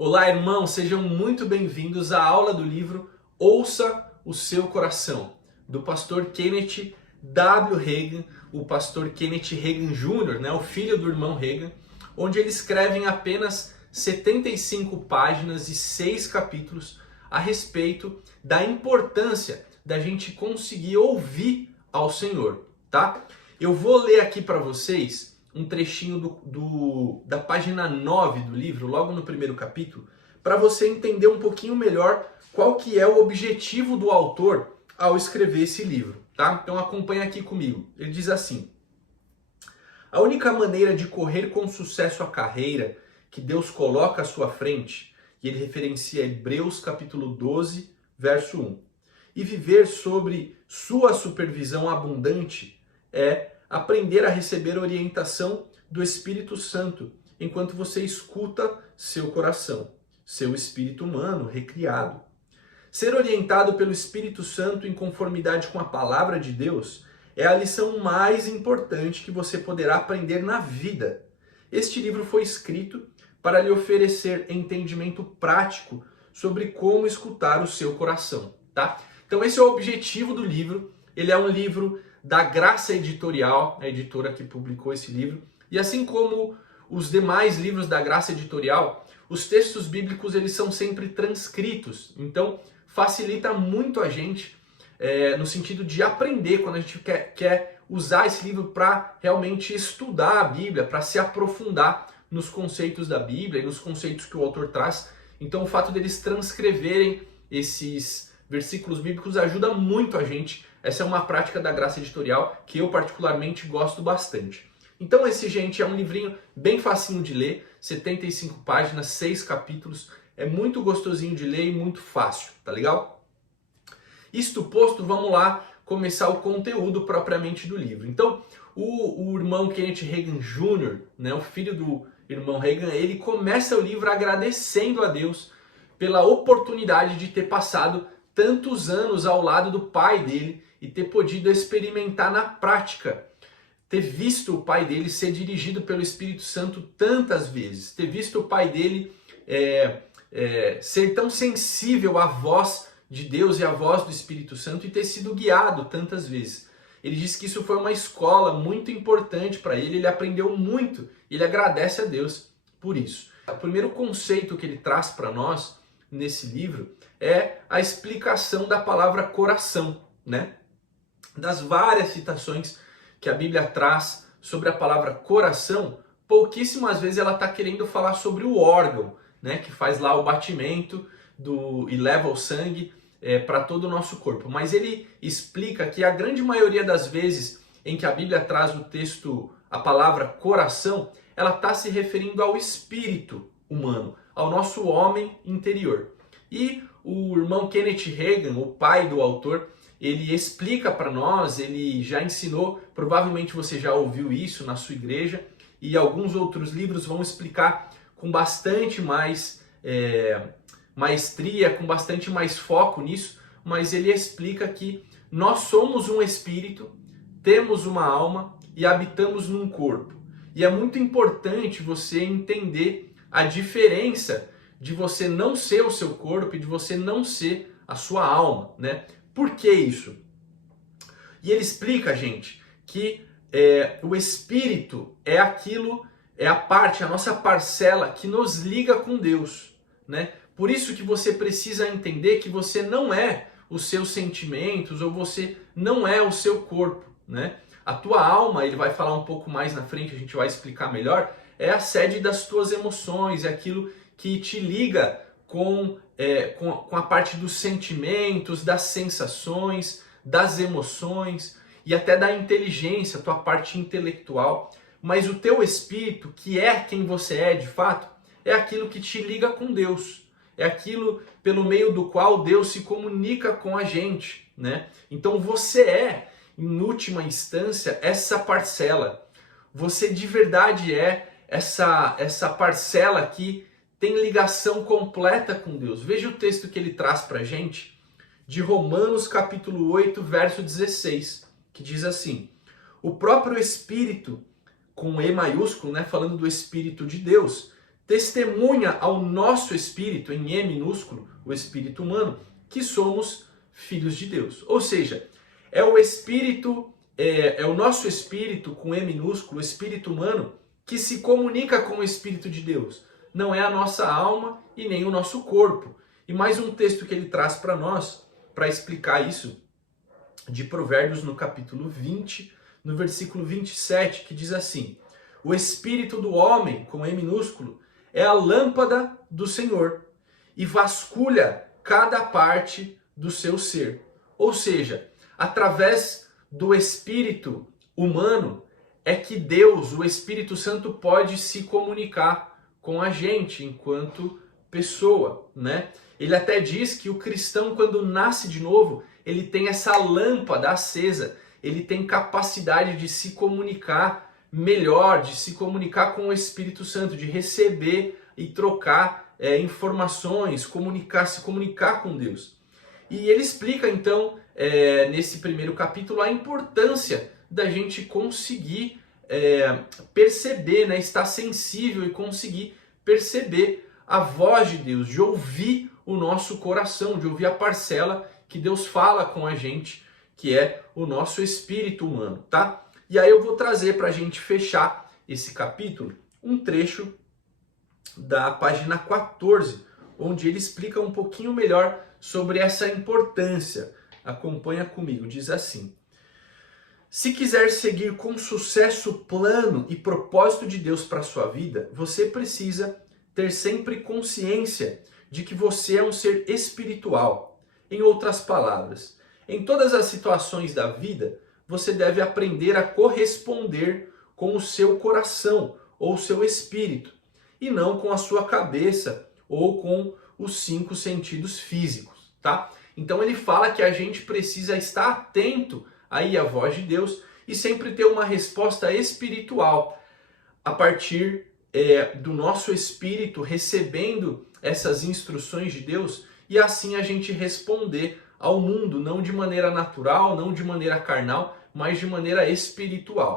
Olá, irmãos, sejam muito bem-vindos à aula do livro Ouça o Seu Coração, do pastor Kenneth W. Hagin, o pastor Kenneth Hagin Jr., o filho do irmão Hagin, onde ele escreve em apenas 75 páginas e 6 capítulos a respeito da importância da gente conseguir ouvir ao Senhor, tá? Eu vou ler aqui para vocês um trechinho da página 9 do livro, logo no primeiro capítulo, para você entender um pouquinho melhor qual que é o objetivo do autor ao escrever esse livro, tá? Então acompanha aqui comigo. Ele diz assim: a única maneira de correr com sucesso a carreira que Deus coloca à sua frente, e ele referencia Hebreus capítulo 12, verso 1, e viver sobre sua supervisão abundante é aprender a receber orientação do Espírito Santo enquanto você escuta seu coração, seu espírito humano recriado. Ser orientado pelo Espírito Santo em conformidade com a palavra de Deus é a lição mais importante que você poderá aprender na vida. Este livro foi escrito para lhe oferecer entendimento prático sobre como escutar o seu coração, tá? Então esse é o objetivo do livro. Ele é um livro da Graça Editorial, a editora que publicou esse livro. E assim como os demais livros da Graça Editorial, os textos bíblicos eles são sempre transcritos. Então facilita muito a gente no sentido de aprender, quando a gente quer usar esse livro para realmente estudar a Bíblia, para se aprofundar nos conceitos da Bíblia e nos conceitos que o autor traz. Então o fato deles transcreverem esses versículos bíblicos ajuda muito a gente. Essa é uma prática da Graça Editorial que eu particularmente gosto bastante. Então esse, gente, é um livrinho bem facinho de ler, 75 páginas, 6 capítulos, é muito gostosinho de ler e muito fácil, tá legal? Isto posto, vamos lá começar o conteúdo propriamente do livro. Então, o irmão Kenneth Hagin Jr., o filho do irmão Hagin, ele começa o livro agradecendo a Deus pela oportunidade de ter passado tantos anos ao lado do pai dele e ter podido experimentar na prática, ter visto o pai dele ser dirigido pelo Espírito Santo tantas vezes, ter visto o pai dele ser tão sensível à voz de Deus e à voz do Espírito Santo e ter sido guiado tantas vezes. Ele diz que isso foi uma escola muito importante para ele aprendeu muito e ele agradece a Deus por isso. O primeiro conceito que ele traz para nós nesse livro é a explicação da palavra coração, Das várias citações que a Bíblia traz sobre a palavra coração, pouquíssimas vezes ela está querendo falar sobre o órgão, que faz lá o batimento e leva o sangue para todo o nosso corpo. Mas ele explica que a grande maioria das vezes em que a Bíblia traz o texto, a palavra coração, ela está se referindo ao espírito humano, ao nosso homem interior. E o irmão Kenneth Hagin, o pai do autor, ele explica para nós, ele já ensinou, provavelmente você já ouviu isso na sua igreja, e alguns outros livros vão explicar com bastante mais maestria, com bastante mais foco nisso, mas ele explica que nós somos um espírito, temos uma alma e habitamos num corpo. E é muito importante você entender a diferença de você não ser o seu corpo e de você não ser a sua alma, Por que isso? E ele explica, gente, que o espírito é aquilo, é a nossa parcela que nos liga com Deus, Por isso que você precisa entender que você não é os seus sentimentos ou você não é o seu corpo, A tua alma, ele vai falar um pouco mais na frente, a gente vai explicar melhor, é a sede das tuas emoções, é aquilo que te liga com a parte dos sentimentos, das sensações, das emoções e até da inteligência, a tua parte intelectual. Mas o teu espírito, que é quem você é de fato, é aquilo que te liga com Deus. É aquilo pelo meio do qual Deus se comunica com a gente, Então você é, em última instância, essa parcela. Você de verdade é essa parcela que tem ligação completa com Deus. Veja o texto que ele traz para a gente, de Romanos capítulo 8, verso 16, que diz assim: o próprio Espírito, com E maiúsculo, falando do Espírito de Deus, testemunha ao nosso espírito, em E minúsculo, o espírito humano, que somos filhos de Deus. Ou seja, é o espírito, é o nosso espírito, com E minúsculo, o espírito humano, que se comunica com o espírito de Deus. Não é a nossa alma e nem o nosso corpo. E mais um texto que ele traz para nós, para explicar isso, de Provérbios no capítulo 20, no versículo 27, que diz assim: o espírito do homem, com E minúsculo, é a lâmpada do Senhor e vasculha cada parte do seu ser. Ou seja, através do espírito humano é que Deus, o Espírito Santo, pode se comunicar com a gente enquanto pessoa, né? Ele até diz que o cristão, quando nasce de novo, ele tem essa lâmpada acesa, ele tem capacidade de se comunicar melhor, de se comunicar com o Espírito Santo, de receber e trocar informações, se comunicar com Deus. E ele explica então, nesse primeiro capítulo, a importância da gente conseguir perceber, né, estar sensível e conseguir perceber a voz de Deus, de ouvir o nosso coração, de ouvir a parcela que Deus fala com a gente, que é o nosso espírito humano, tá? E aí eu vou trazer para a gente fechar esse capítulo um trecho da página 14, onde ele explica um pouquinho melhor sobre essa importância. Acompanha comigo, diz assim: se quiser seguir com sucesso o plano e propósito de Deus para a sua vida, você precisa ter sempre consciência de que você é um ser espiritual. Em outras palavras, em todas as situações da vida, você deve aprender a corresponder com o seu coração ou o seu espírito, e não com a sua cabeça ou com os 5 sentidos físicos, tá? Então ele fala que a gente precisa estar atento aí à voz de Deus e sempre ter uma resposta espiritual a partir do nosso espírito recebendo essas instruções de Deus, e assim a gente responder ao mundo, não de maneira natural, não de maneira carnal, mas de maneira espiritual.